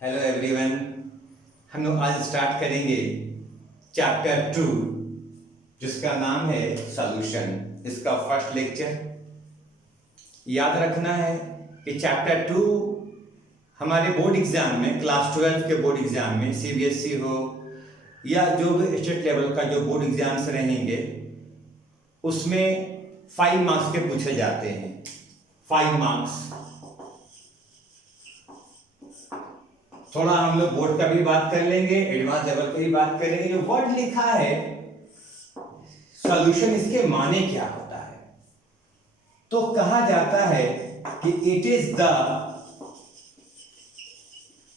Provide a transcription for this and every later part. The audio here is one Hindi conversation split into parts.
Hello everyone. हम लोग आज स्टार्ट करेंगे चैप्टर 2 जिसका नाम है सॉल्यूशन। इसका फर्स्ट लेक्चर। याद रखना है कि चैप्टर 2 हमारे बोर्ड एग्जाम में, क्लास 12 के बोर्ड एग्जाम में, सीबीएसई हो या जो भी स्टेट लेवल का जो बोर्ड एग्जाम्स रहेंगे उसमें 5 मार्क्स के पूछे जाते हैं। 5 मार्क्स। थोड़ा हम लोग बोर्ड का भी बात कर लेंगे, एडवांस लेवल का भी बात करेंगे। जो वर्ड लिखा है सॉल्यूशन, इसके माने क्या होता है? तो कहा जाता है कि it is the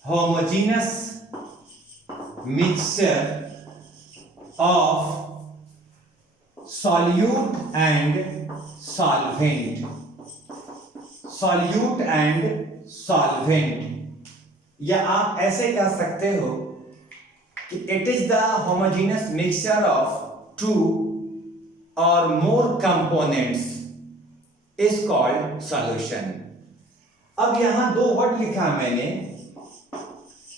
homogeneous mixture of solute and solvent. Solute and solvent, या आप ऐसे कह सकते हो कि it is the homogeneous mixture of 2 और more components is called solution. अब यहां 2 वर्ड लिखा मैंने,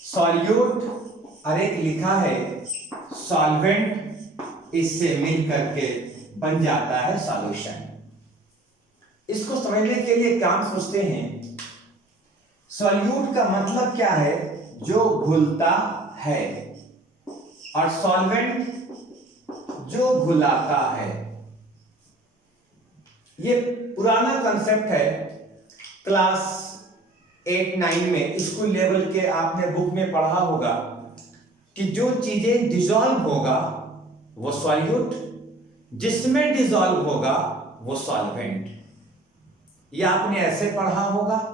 सॉल्यूट और एक लिखा है सॉल्वेंट। इससे मिल करके बन जाता है सॉल्यूशन। इसको समझने के लिए काम सोचते हैं। सॉल्यूट का मतलब क्या है? जो घुलता है, और सॉल्वेंट जो घुलाता है। ये पुराना कंसेप्ट है। क्लास 8-9 में स्कूल लेवल के आपने बुक में पढ़ा होगा कि जो चीजें डिसॉल्व होगा वो सॉल्यूट, जिसमें डिसॉल्व होगा वो सॉल्वेंट। ये आपने ऐसे पढ़ा होगा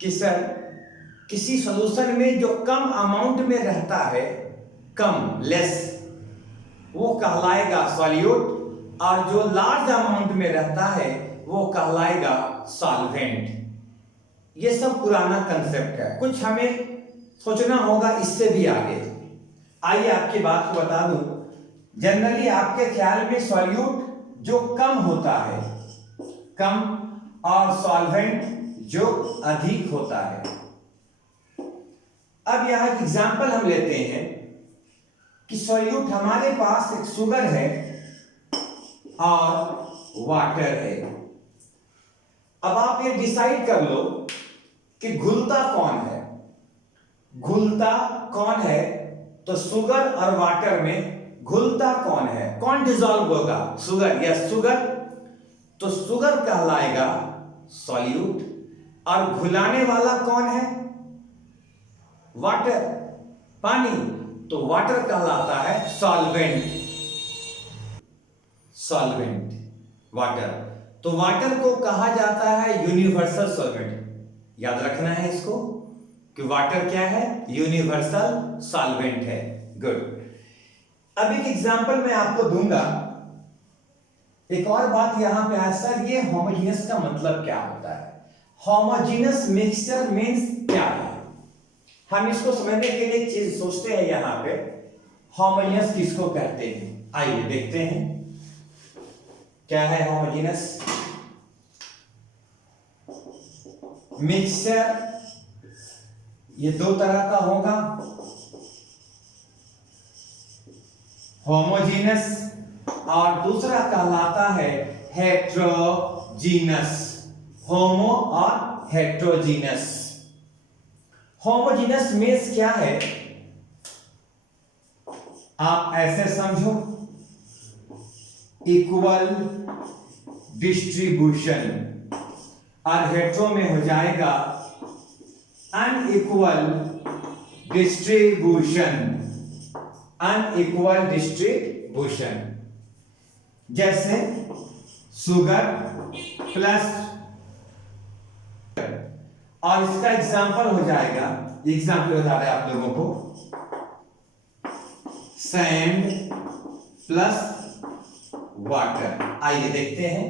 कि सर किसी सॉल्यूशन में जो कम अमाउंट में रहता है, कम, लेस, वो कहलाएगा सॉल्यूट, और जो लार्ज अमाउंट में रहता है वो कहलाएगा सॉल्वेंट। ये सब पुराना कंसेप्ट है, कुछ हमें सोचना होगा इससे भी आगे। आइए आपकी बात को बता दूं। जनरली आपके ख्याल में सॉल्यूट जो कम होता है, कम, और सॉल्वेंट जो अधिक होता है। अब यहां एक एग्जांपल हम लेते हैं कि सॉल्यूट हमारे पास एक शुगर है और वाटर है। अब आप ये डिसाइड कर लो कि घुलता कौन है। घुलता कौन है? तो शुगर और वाटर में घुलता कौन है? कौन डिसॉल्व होगा? शुगर। या शुगर, तो शुगर कहलाएगा सॉल्यूट, और घुलाने वाला कौन है? वाटर, पानी, तो वाटर कहलाता है सॉल्वेंट। Solvent, water. तो वाटर को कहा जाता है यूनिवर्सल सॉल्वेंट। याद रखना है इसको कि वाटर क्या है? यूनिवर्सल सॉल्वेंट है। गुड। अब एक एग्जांपल मैं आपको दूंगा। एक और बात यहां पे है, सर ये होमोजेनस का मतलब क्या होता है? होमोजेनस मिक्सचर मींस क्या है? हम इसको समझने के लिए एक चीज सोचते हैं यहां पे, होमोजेनस किसको कहते हैं? आइए देखते हैं क्या है होमोजेनस मिक्सचर। ये 2 तरह का होगा, होमोजेनस, और दूसरा कहलाता है हेट्रोजीनस। होमो और हेट्रोजीनस। होमोजेनस मींस क्या है? आप ऐसे समझो, इक्वल डिस्ट्रीब्यूशन, और हेट्रो में हो जाएगा अनइक्वल डिस्ट्रीब्यूशन। अनइक्वल डिस्ट्रीब्यूशन, जैसे शुगर प्लस, और इसका एग्जांपल हो जाएगा, एग्जांपल बता रहे आप लोगों को, सैंड प्लस वाटर। आइए देखते हैं।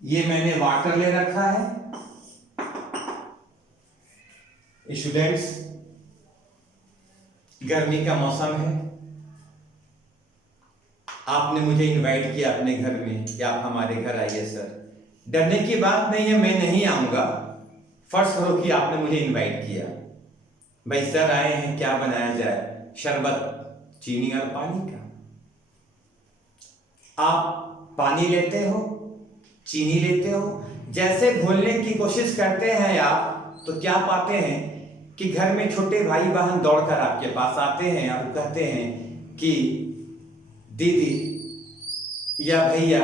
ये मैंने वाटर ले रखा है। स्टूडेंट्स, गर्मी का मौसम है, आपने मुझे इनवाइट किया अपने घर में कि आप हमारे घर आइए सर। डरने की बात नहीं है, मैं नहीं आऊंगा। फर्ज करो कि आपने मुझे इनवाइट किया, भाई सर आए हैं, क्या बनाया जाए? शरबत, चीनी और पानी का। आप पानी लेते हो, चीनी लेते हो, जैसे घोलने की कोशिश करते हैं आप, तो क्या पाते हैं कि घर में छोटे भाई बहन दौड़कर आपके पास आते हैं और कहते हैं कि दीदी या भैया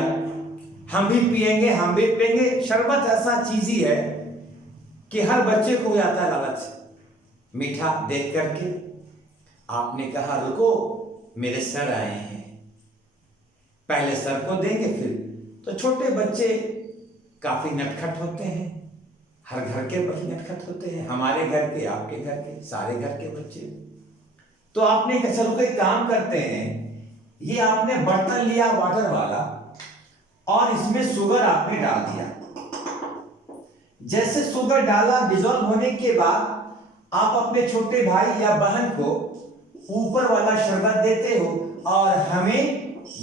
हम भी पिएंगे, हम भी पिएंगे। शरबत ऐसा चीज ही है कि हर बच्चे को आता है लालच, मीठा देख करके। आपने कहा रुको, मेरे सर आए हैं, पहले सर को देंगे फिर। तो छोटे बच्चे काफी नटखट होते हैं, हर घर के बच्चे नटखट होते हैं, हमारे घर के, आपके घर के, सारे घर के बच्चे। तो आपने कहा चलो कोई काम करते हैं, ये आपने बर्तन लिया वाटर वाला और इसमें शुगर आपने डाल दिया। जैसे शुगर डाला, डिजोल्व होने के बाद आप अपने छोटे भाई या बहन को ऊपर वाला शरबत देते हो और हमें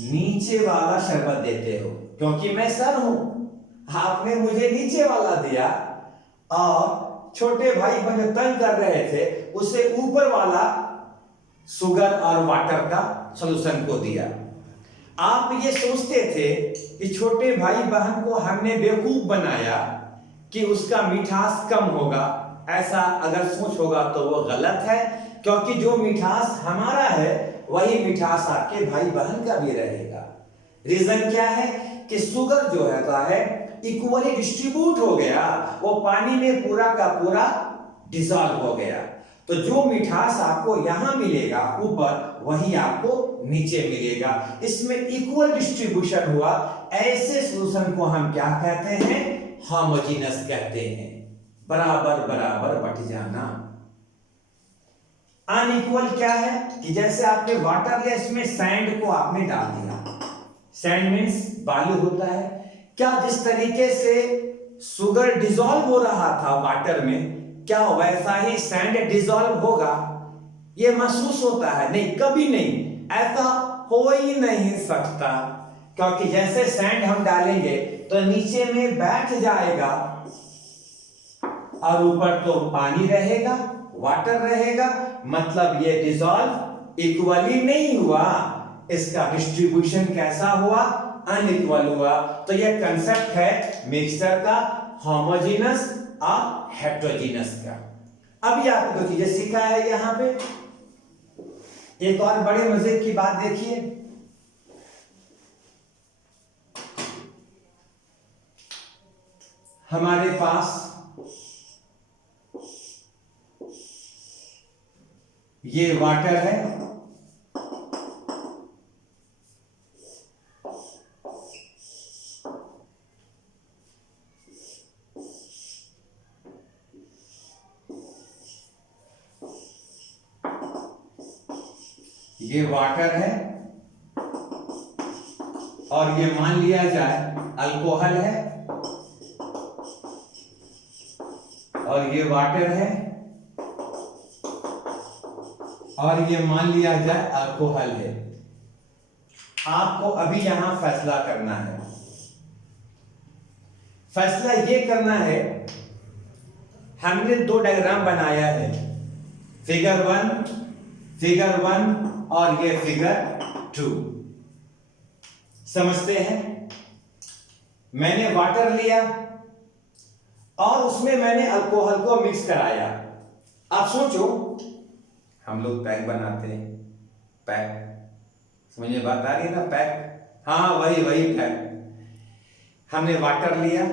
नीचे वाला शरबत देते हो, क्योंकि मैं सर हूं। आपने मुझे नीचे वाला दिया और छोटे भाई बहन तंग कर रहे थे, उसे ऊपर वाला शुगर और वाटर का सॉल्यूशन को दिया। आप ये सोचते थे कि छोटे भाई बहन को हमने बेवकूफ बनाया कि उसका मिठास कम होगा। ऐसा अगर सोच होगा तो वो गलत है, क्योंकि जो मिठास हमारा है वही मिठास आपके भाई बहन का भी रहेगा। रीजन क्या है कि शुगर जो है इक्वली डिस्ट्रीब्यूट हो गया, वो पानी में पूरा का पूरा डिसॉल्व हो गया। तो जो मिठास आपको यहां मिलेगा ऊपर, वही आपको नीचे मिलेगा। इसमें इक्वल डिस्ट्रीब्यूशन हुआ। ऐसे सॉल्यूशन को हम क्या कहते हैं? होमोजेनस कहते हैं, बराबर बराबर बट जाना। अनइक्वल क्या है कि जैसे आपने वाटर लिया, इसमें सैंड को आपने डाल दिया। सैंड मीन्स बालू होता है। क्या जिस तरीके से शुगर डिसॉल्व हो रहा था वाटर में, क्या वैसा ही सैंड डिसॉल्व होगा? ये महसूस होता है? नहीं, कभी नहीं, ऐसा हो ही नहीं सकता। क्योंकि जैसे सैंड हम डालेंगे तो नीचे में बैठ जाएगा और ऊपर तो पानी रहेगा, वाटर रहेगा, मतलब ये डिसॉल्व इक्वली नहीं हुआ। इसका डिस्ट्रीब्यूशन कैसा हुआ? अनइक्वल हुआ। तो ये कंसेप्ट है मिक्सचर का, होमोजेनस और हेटेरोजेनस का। अभी आपको दो चीजें सीखा है यहां पे। एक और बड़े मजे की बात देखिए, हमारे पास ये वाटर है, ये वाटर है, और ये मान लिया जाए अल्कोहल है, और ये वाटर है, और ये मान लिया जाए अल्कोहल है। आपको अभी यहां फैसला करना है। फैसला ये करना है, हमने दो डायग्राम बनाया है, फिगर 1 और ये फिगर 2। समझते हैं? मैंने वाटर लिया और उसमें मैंने अल्कोहल को मिक्स कराया। आप सोचो, हम लोग पैक बनाते हैं, पैक, समझ में बात आ रही है ना? पैक, हाँ वही पैक। हमने वाटर लिया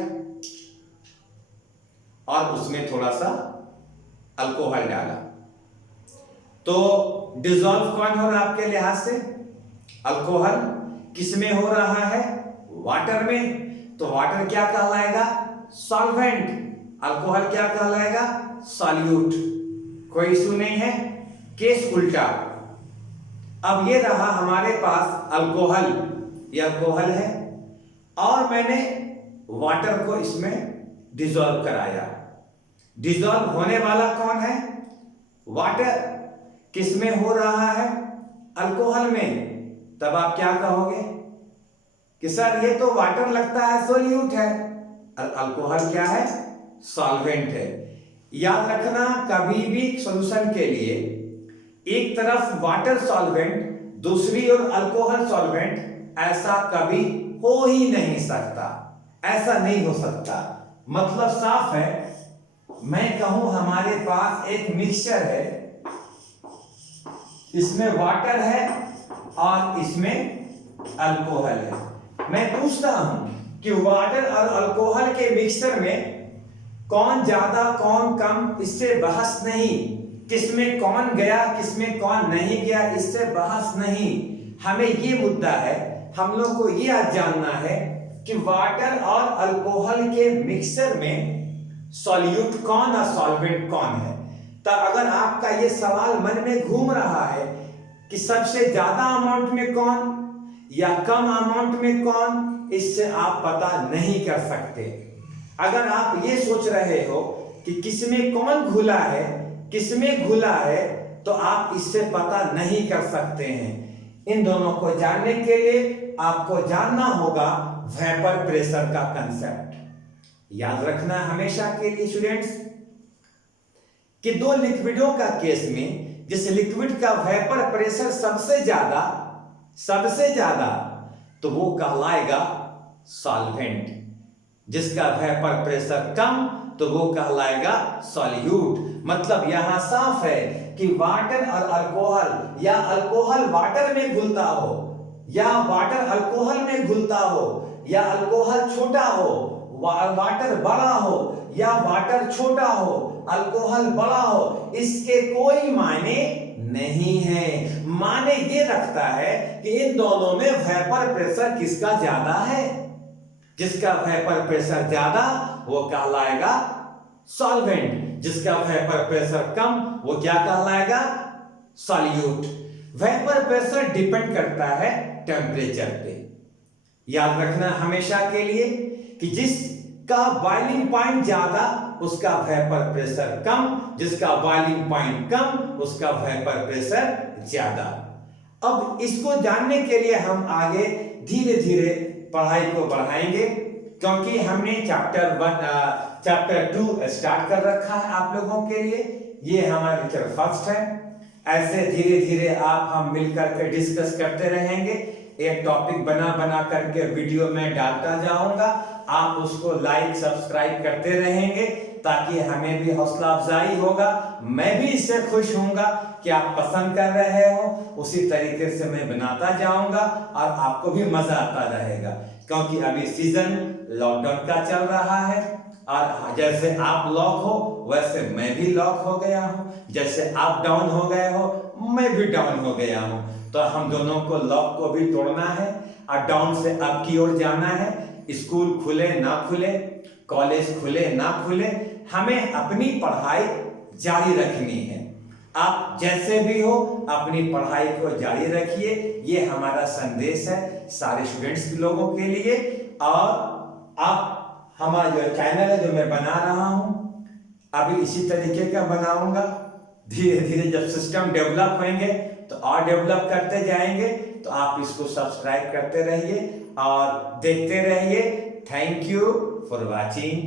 और उसमें थोड़ा सा अल्कोहल डाला, तो डिसॉल्व कौन हो रहा है आपके लिहाज से? अल्कोहल। किसमें हो रहा है? वाटर में। तो वाटर क्या कहलाएगा? सॉल्वेंट। अल्कोहल क्या कहलाएगा? सॉल्यूट। कोई इशू नहीं है, केस उल्टा। अब ये रहा हमारे पास अल्कोहल, ये अल्कोहल है, और मैंने वाटर को इसमें डिसॉल्व कराया। डिसॉल्व होने वाला कौन है? वाटर। किसमें हो रहा है? अल्कोहल में। तब आप क्या कहोगे कि सर ये तो वाटर लगता है, सोल्यूट है। और अल्कोहल क्या है? सॉल्वेंट है। याद रखना, कभी भी सॉल्यूशन के लिए एक तरफ वाटर सॉल्वेंट, दूसरी ओर अल्कोहल सॉल्वेंट, ऐसा कभी हो ही नहीं सकता। ऐसा नहीं हो सकता। मतलब साफ है, मैं कहूं हमारे पास एक मिक्सचर है, इसमें वाटर है और इसमें अल्कोहल है। मैं पूछता हूं कि वाटर और अल्कोहल के मिक्सचर में कौन ज्यादा कौन कम, इससे बहस नहीं। किसमें कौन गया किसमें कौन नहीं गया, इससे बहस नहीं। हमें ये मुद्दा है, हम लोग को ये आज जानना है कि वाटर और अल्कोहल के मिक्सचर में सॉल्यूट कौन और सॉल्वेंट कौन है। तो अगर आपका ये सवाल मन में घूम रहा है कि सबसे ज्यादा अमाउंट में कौन या कम अमाउंट में कौन, इससे आप पता नहीं कर सकते। अगर आप ये सोच रहे हो कि किसमें कौन घुला है किसमें घुला है, तो आप इससे पता नहीं कर सकते हैं। इन दोनों को जानने के लिए आपको जानना होगा वेपर प्रेशर का कंसेप्ट। याद रखना हमेशा के लिए स्टूडेंट्स कि दो लिक्विडों का केस में जिस लिक्विड का वेपर प्रेशर सबसे ज्यादा तो वो कहलाएगा सॉल्वेंट, जिसका वेपर प्रेशर कम तो वो कहलाएगा सॉल्यूट। मतलब यहां साफ है कि वाटर और अल्कोहल, या अल्कोहल वाटर में घुलता हो या वाटर अल्कोहल में घुलता हो, या अल्कोहल छोटा हो वाटर बड़ा हो, या वाटर छोटा हो अल्कोहल बड़ा हो, इसके कोई मायने नहीं है। माने ये रखता है कि इन दोनों में वेपर प्रेशर किसका ज्यादा है। जिसका वेपर प्रेशर ज्यादा वो कहलाएगा सॉल्वेंट, जिसका वेपर प्रेशर कम वो क्या कहलाएगा? सॉल्यूट। वेपर प्रेशर डिपेंड करता है टेम्परेचर पे। याद रखना हमेशा के लिए कि जिसका बॉइलिंग पॉइंट ज्यादा उसका वेपर प्रेशर कम, जिसका बॉइलिंग पॉइंट कम उसका वेपर प्रेशर ज्यादा। अब इसको जानने के लिए हम आगे धीरे धीरे पढ़ाई को बढ़ाएंगे, क्योंकि हमने चैप्टर 2 स्टार्ट कर रखा है आप लोगों के लिए। ये हमारा लेक्चर फर्स्ट है। ऐसे धीरे धीरे आप हम मिलकर के डिस्कस करते रहेंगे। एक टॉपिक बना करके वीडियो में डालता जाऊंगा, आप उसको लाइक सब्सक्राइब करते रहेंगे ताकि हमें भी हौसला अफजाई होगा। मैं भी इससे खुश होऊंगा कि आप पसंद कर रहे हो। उसी तरीके से मैं बनाता जाऊंगा और आपको भी मजा आता रहेगा, क्योंकि अभी सीजन लॉकडाउन का चल रहा है और जैसे आप लॉक हो वैसे मैं भी लॉक हो गया हूं, जैसे आप डाउन हो गए हो मैं भी डाउन हो गया हूं। तो हम दोनों को लॉक को भी तोड़ना है और डाउन से अप की ओर जाना है। स्कूल खुले ना खुले, कॉलेज खुले ना खुले, हमें अपनी पढ़ाई जारी रखनी है। आप जैसे भी हो अपनी पढ़ाई को जारी रखिए, ये हमारा संदेश है सारे स्टूडेंट्स लोगों के लिए। और आप हमारा जो चैनल है जो मैं बना रहा हूं अभी इसी तरीके का बनाऊंगा। धीरे धीरे जब सिस्टम डेवलप होंगे तो और डेवलप करते जाएंगे। तो आप इसको सब्सक्राइब करते रहिए और देखते रहिए। Thank you for watching.